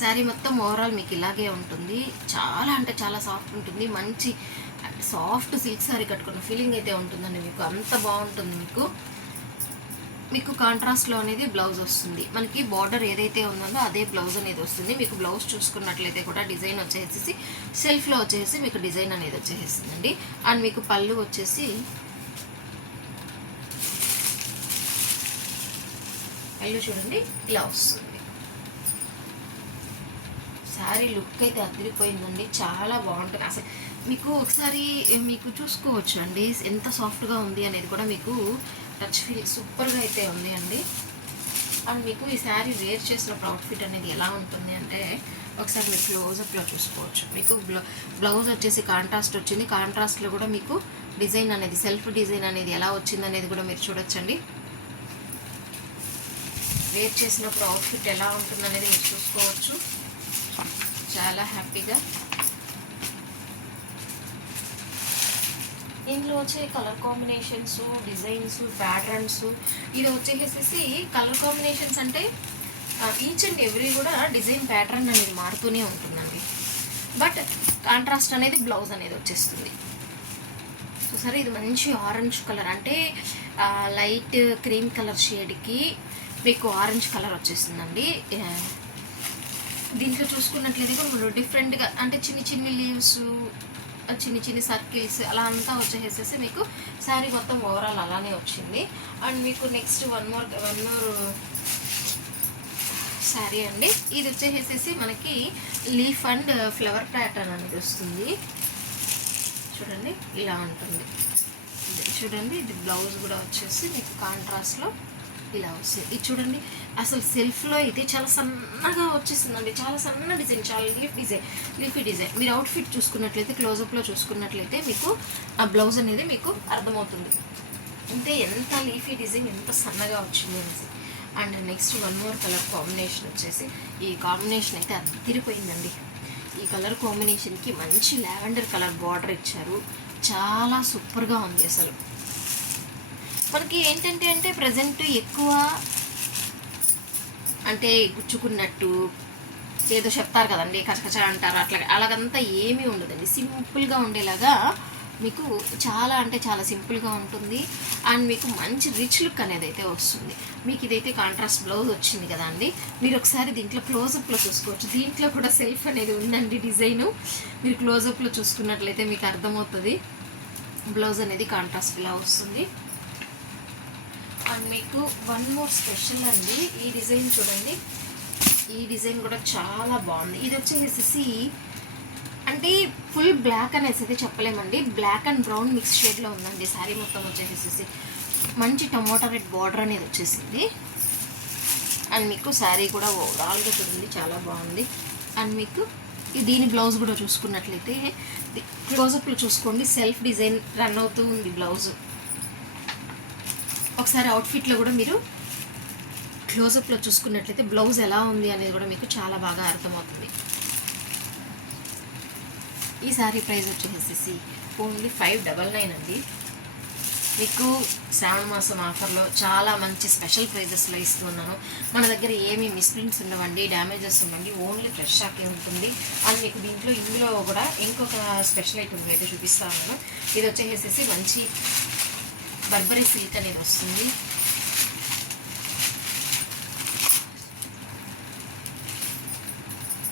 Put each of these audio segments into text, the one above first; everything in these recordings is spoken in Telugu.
శారీ మొత్తం ఓవరాల్ మీకు ఇలాగే ఉంటుంది. చాలా అంటే చాలా సాఫ్ట్ ఉంటుంది. మంచి సాఫ్ట్ సిల్క్ శారీ కట్టుకున్న ఫీలింగ్ అయితే ఉంటుందండి మీకు. అంత బాగుంటుంది మీకు. మీకు కాంట్రాస్ట్లో అనేది బ్లౌజ్ వస్తుంది. మనకి బార్డర్ ఏదైతే ఉందో అదే బ్లౌజ్ అనేది వస్తుంది. మీకు బ్లౌజ్ చూసుకున్నట్లయితే కూడా డిజైన్ వచ్చేసి సెల్ఫ్లో వచ్చేసి మీకు డిజైన్ అనేది వచ్చేసిందండి అండ్ మీకు పళ్ళు వచ్చేసి పళ్ళు చూడండి ఇలా వస్తుంది. శారీ లుక్ అయితే అదిరిపోయిందండి. చాలా బాగుంటుంది. అసలు మీకు ఒకసారి మీకు చూసుకోవచ్చు అండి ఎంత సాఫ్ట్గా ఉంది అనేది కూడా మీకు టచ్ ఫీల్ సూపర్గా అయితే ఉంది అండి. అండ్ మీకు ఈ శారీ వేర్ చేసినప్పుడు అవుట్ఫిట్ అనేది ఎలా ఉంటుంది అంటే ఒకసారి మీరు క్లోజప్లో చూసుకోవచ్చు. మీకు బ్లౌ బ్లౌజ్ వచ్చేసి కాంట్రాస్ట్ వచ్చింది. కాంట్రాస్ట్లో కూడా మీకు డిజైన్ అనేది సెల్ఫ్ డిజైన్ అనేది ఎలా వచ్చింది అనేది కూడా మీరు చూడొచ్చండి. వేర్ చేసినప్పుడు అవుట్ఫిట్ ఎలా ఉంటుంది అనేది మీరు చూసుకోవచ్చు. చాలా హ్యాపీగా. ఇందులో వచ్చే కలర్ కాంబినేషన్స్ డిజైన్స్ ప్యాటర్న్స్ ఇది వచ్చేసేసి కలర్ కాంబినేషన్స్ అంటే ఈచ్ అండ్ ఎవ్రీ కూడా డిజైన్ ప్యాటర్న్ అనేది మారుతూనే ఉంటుందండి. బట్ కాంట్రాస్ట్ అనేది బ్లౌజ్ అనేది వచ్చేస్తుంది. సరే ఇది మంచి ఆరెంజ్ కలర్ అంటే లైట్ క్రీమ్ కలర్ షేడ్కి మీకు ఆరెంజ్ కలర్ వచ్చేస్తుందండి. దీంట్లో చూసుకున్నట్లయితే కూడా మనం డిఫరెంట్గా అంటే చిన్ని చిన్ని లీవ్స్ చిన్ని చిన్ని సర్కిల్స్ అలా అంతా వచ్చేసేసి మీకు శారీ మొత్తం ఓవరాల్ అలానే వచ్చింది. అండ్ మీకు next one more one more sari అండి. ఇది వచ్చేసేసి మనకి లీఫ్ అండ్ ఫ్లవర్ ప్యాటర్న్ అనేది వస్తుంది. చూడండి ఇలా ఉంటుంది. చూడండి ఇది బ్లౌజ్ కూడా వచ్చేసి మీకు కాంట్రాస్ట్లో ఇలా వస్తుంది. ఇది చూడండి అసలు సెల్ఫ్లో అయితే చాలా సన్నగా వచ్చేసిందండి చాలా సన్న డిజైన్ చాలా లీఫ్ డిజైన్ లీఫీ డిజైన్ మీరు అవుట్ఫిట్ చూసుకున్నట్లయితే క్లోజప్లో చూసుకున్నట్లయితే మీకు ఆ బ్లౌజ్ అనేది మీకు అర్థమవుతుంది. అంటే ఎంత లీఫీ డిజైన్ ఎంత సన్నగా వచ్చింది అనేసి. And next one more colour combination వచ్చేసి ఈ కాంబినేషన్ అయితే అదిరిపోయిందండి ఈ కలర్ కాంబినేషన్కి మంచి లావెండర్ కలర్ బార్డర్ ఇచ్చారు. చాలా సూపర్గా ఉంది అసలు. మనకి ఏంటంటే అంటే ప్రజెంట్ ఎక్కువ అంటే గుచ్చుకున్నట్టు ఏదో చెప్తారు కదండి కచకచ అంటారు అట్లా అలాగంతా ఏమీ ఉండదండి. సింపుల్గా ఉండేలాగా మీకు చాలా అంటే చాలా సింపుల్గా ఉంటుంది. అండ్ మీకు మంచి రిచ్ లుక్ అనేది అయితే వస్తుంది. మీకు ఇదైతే కాంట్రాస్ట్ బ్లౌజ్ వచ్చింది కదా అండి. మీరు ఒకసారి దీంట్లో క్లోజప్లో చూసుకోవచ్చు. దీంట్లో కూడా సెల్ఫ్ అనేది ఉందండి డిజైను. మీరు క్లోజప్లో చూసుకున్నట్లయితే మీకు అర్థమవుతుంది. బ్లౌజ్ అనేది కాంట్రాస్ట్ ఇలా వస్తుంది. అండ్ మీకు వన్ మోర్ స్పెషల్ అండి. ఈ డిజైన్ చూడండి. ఈ డిజైన్ కూడా చాలా బాగుంది. ఇది వచ్చేసేసి అంటే ఫుల్ బ్లాక్ అనేసి అయితే చెప్పలేమండి. బ్లాక్ అండ్ బ్రౌన్ మిక్స్ షేడ్లో ఉందండి. శారీ మొత్తం వచ్చేసేసి మంచి టమోటా రెడ్ బార్డర్ అనేది వచ్చేసింది. అండ్ మీకు శారీ కూడా ఓవరాల్గా చూడండి. చాలా బాగుంది. అండ్ మీకు దీని బ్లౌజ్ కూడా చూసుకున్నట్లయితే క్లోజప్లో చూసుకోండి. సెల్ఫ్ డిజైన్ రన్ అవుతూ ఉంది బ్లౌజ్. ఒకసారి అవుట్ఫిట్లో కూడా మీరు క్లోజప్లో చూసుకున్నట్లయితే బ్లౌజ్ ఎలా ఉంది అనేది కూడా మీకు చాలా బాగా అర్థమవుతుంది. ఈ సారీ ప్రైస్ వచ్చేసేసి ఓన్లీ ఫైవ్ డబల్ నైన్ అండి. మీకు శ్రావణ మాసం ఆఫర్లో చాలా మంచి స్పెషల్ ప్రైజెస్లో ఇస్తున్నాను మన దగ్గర ఏమీ మిస్ప్రింట్స్ ఉండవండి డ్యామేజెస్ ఉండండి ఓన్లీ ఫ్రెష్ షాకే ఉంటుంది. అండ్ మీకు దీంట్లో ఇందులో కూడా ఇంకొక స్పెషల్ ఐటమ్ అయితే చూపిస్తాను ఇది వచ్చేసేసి మంచి బర్బరీ సిల్క్ అనేది వస్తుంది.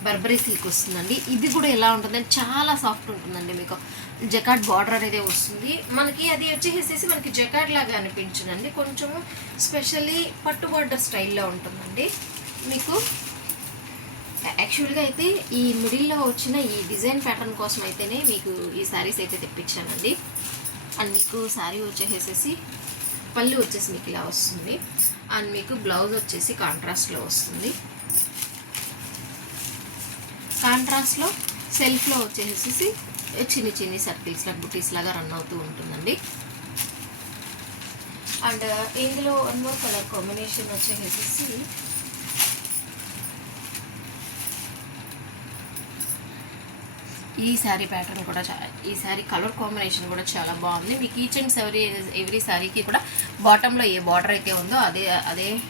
బర్బరీ సిల్క్ వస్తుందండి. ఇది కూడా ఎలా ఉంటుందండి చాలా సాఫ్ట్ ఉంటుందండి మీకు. జకాట్ బార్డర్ అనేది వస్తుంది. మనకి అది వచ్చేసేసి మనకి జకాట్ లాగా అనిపించదండి. కొంచెము స్పెషల్లీ పట్టు బార్డర్ స్టైల్లో ఉంటుందండి. మీకు యాక్చువల్గా అయితే ఈ మిడిల్లో వచ్చిన ఈ డిజైన్ ప్యాటర్న్ కోసం అయితేనే మీకు ఈ శారీస్ అయితే తెప్పించానండి. అండ్ మీకు శారీ వచ్చేసేసి పళ్ళు వచ్చేసి మీకు ఇలా వస్తుంది. అండ్ మీకు బ్లౌజ్ వచ్చేసి కాంట్రాస్ట్లో వస్తుంది. కాంట్రాస్ట్లో సెల్ఫ్లో వచ్చేసేసి చిన్ని చిన్ని సర్కిల్స్ లాగా బుటీస్ లాగా రన్ అవుతూ ఉంటుందండి. అండ్ ఇందులో వన్ మోర్ కలర్ కాంబినేషన్ వచ్చేసేసి ఈ శారీ ప్యాటర్న్ కూడా చాలా ఈ శారీ కలర్ కాంబినేషన్ కూడా చాలా బాగుంది. మీకు ఈచ్ అండ్ ఎవరీ ఎవ్రీ శారీకి కూడా బాటంలో ఏ బార్డర్ అయితే ఉందో అదే అదే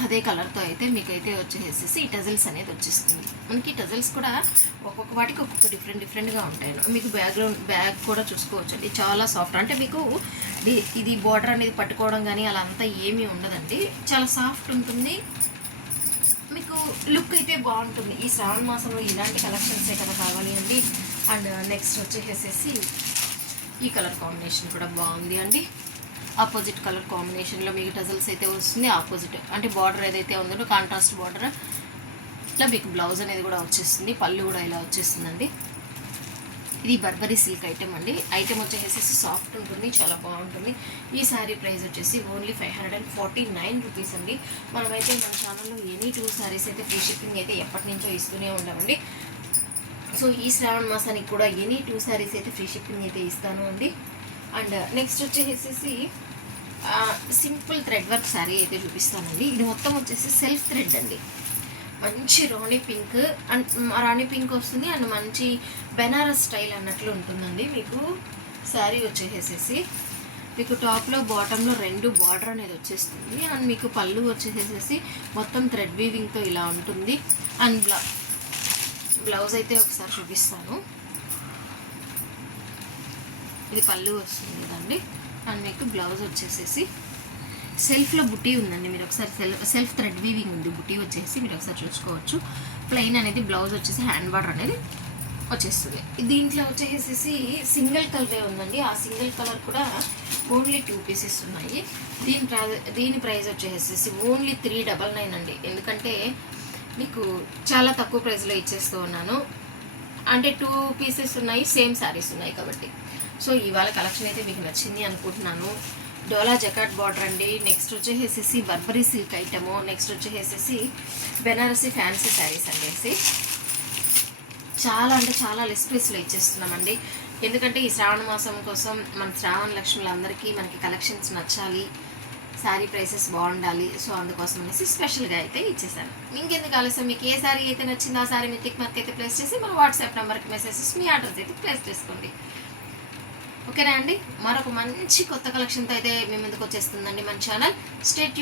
అదే కలర్తో అయితే మీకైతే వచ్చేసేసి ఈ టజల్స్ అనేది వచ్చేస్తుంది. మనకి టజల్స్ కూడా ఒక్కొక్క వాటికి ఒక్కొక్క డిఫరెంట్ డిఫరెంట్గా ఉంటాయి. మీకు బ్యాక్గ్రౌండ్ బ్యాగ్ కూడా చూసుకోవచ్చు అండి చాలా సాఫ్ట్ అంటే మీకు ఇది- ఇది బార్డర్ అనేది పట్టుకోవడం కానీ అలా అంతా ఏమీ ఉండదండి. చాలా సాఫ్ట్ ఉంటుంది. మీకు లుక్ అయితే బాగుంటుంది. ఈ శ్రావణ మాసంలో ఇలాంటి కలెక్షన్సే కదా కావాలి అండి అండ్ నెక్స్ట్ uh, వచ్చేసేసి ఈ కలర్ కాంబినేషన్ కూడా బాగుంది అండి. ఆపోజిట్ కలర్ కాంబినేషన్లో మీకు టజల్స్ అయితే వస్తుంది. ఆపోజిట్ అంటే బార్డర్ ఏదైతే ఉందో కాంట్రాస్ట్ బార్డర్ ఇట్లా మీకు బ్లౌజ్ అనేది కూడా వచ్చేస్తుంది. పళ్ళు కూడా ఇలా వచ్చేస్తుందండి. ఇది బర్బరీ సిల్క్ ఐటమ్ అండి. ఐటమ్ వచ్చేసేసి సాఫ్ట్ ఉంటుంది చాలా బాగుంటుంది. ఈ శారీ ప్రైస్ వచ్చేసి only five hundred and forty nine rupees అండి. మనమైతే మన ఛానల్లో ఎనీ టూ శారీస్ అయితే ఫ్రీ షిప్పింగ్ అయితే ఎప్పటి నుంచో ఇస్తూనే ఉండమండి. సో ఈ శ్రావణ మాసానికి కూడా ఎనీ టూ శారీస్ అయితే ఫ్రీ షిప్పింగ్ అయితే ఇస్తాను అండి. అండ్ నెక్స్ట్ వచ్చేసేసి సింపుల్ థ్రెడ్ వర్క్ శారీ అయితే చూపిస్తానండి. ఇది మొత్తం వచ్చేసి సెల్ఫ్ థ్రెడ్ అండి. మంచి rani pink and rani pink వస్తుంది అండ్ మంచి బెనారస్ స్టైల్ అన్నట్లు ఉంటుందండి. మీకు శారీ వచ్చేసేసి మీకు టాప్లో బాటంలో రెండు బార్డర్ అనేది వచ్చేస్తుంది. అండ్ మీకు పళ్ళు వచ్చేసేసి మొత్తం థ్రెడ్ వీవింగ్తో ఇలా ఉంటుంది. అండ్ బ్లౌ బ్లౌజ్ అయితే ఒకసారి చూపిస్తాను. ఇది పళ్ళు వస్తుంది కదండి. అండ్ మీకు బ్లౌజ్ వచ్చేసేసి సెల్ఫ్లో బుట్టి ఉందండి. మీరు ఒకసారి సెల్ఫ్ సెల్ఫ్ థ్రెడ్ వీవింగ్ ఉంది. బుట్టి వచ్చేసి మీరు ఒకసారి చూసుకోవచ్చు. ప్లెయిన్ అనేది బ్లౌజ్ వచ్చేసి హ్యాండ్ బార్డర్ అనేది వచ్చేస్తుంది. దీంట్లో వచ్చేసేసి సింగిల్ కలరే ఉందండి. ఆ సింగిల్ కలర్ కూడా ఓన్లీ టూ పీసెస్ ఉన్నాయి. దీని ప్రైజ్ దీని ప్రైస్ వచ్చేసేసి ఓన్లీ త్రీ డబల్ నైన్ అండి. ఎందుకంటే మీకు చాలా తక్కువ ప్రైస్లో ఇచ్చేస్తూ ఉన్నాను. అంటే టూ పీసెస్ ఉన్నాయి సేమ్ శారీస్ ఉన్నాయి కాబట్టి. సో ఇవాళ కలెక్షన్ అయితే మీకు నచ్చింది అనుకుంటున్నాను. డోలా జకాట్ బార్డర్ అండి. నెక్స్ట్ వచ్చేసేసి బర్బరీ సిల్క్ ఐటము. నెక్స్ట్ వచ్చేసేసి బెనారసి ఫ్యాన్సీ శారీస్ అండి చాలా అంటే చాలా లెస్ ప్రైస్లో ఇచ్చేస్తున్నామండి. ఎందుకంటే ఈ శ్రావణ మాసం కోసం మన శ్రావణ లక్ష్ములందరికీ మనకి కలెక్షన్స్ నచ్చాలి. శారీ ప్రైసెస్ బాగుండాలి. సో అందుకోసం అనేసి స్పెషల్గా అయితే ఇచ్చేసాను. ఇంకెందుకు ఆలస్యం? మీకు ఏ శారీ అయితే నచ్చిందో ఆ శారీ మీ టిక్ మార్క్ అయితే ప్లేస్ చేసి మన వాట్సాప్ నెంబర్కి మెసేజెస్ మీ ఆర్డర్స్ అయితే ప్లేస్ చేసుకోండి. ఓకేనా అండి? మరొక మంచి కొత్త కలెక్షన్తో అయితే మీ ముందుకు వచ్చేస్తుందండి మన ఛానల్. స్టేట్